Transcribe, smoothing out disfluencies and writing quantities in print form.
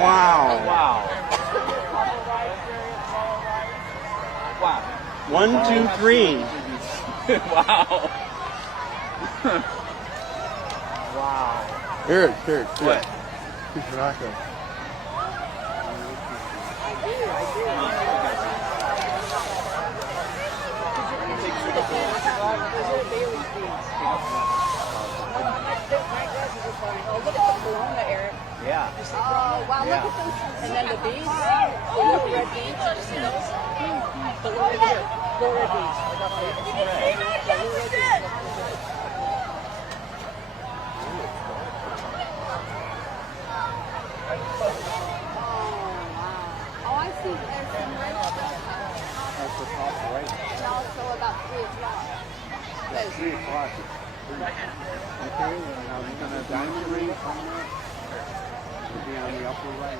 Wow. Wow. Wow. 1, 2, 3. Wow. Wow. Here. What? He's rocking. Look at the Bologna, Eric. Yeah. Oh, wow, look at those. And then the beads, the little red beads. Did you see those? The little red beads. Little red beads. Oh, I see there's some red stuff. That's the top right. And also about 3 o'clock. That's 3 o'clock. Okay, and I'm going to diamond ring from that. It'll be on the upper right.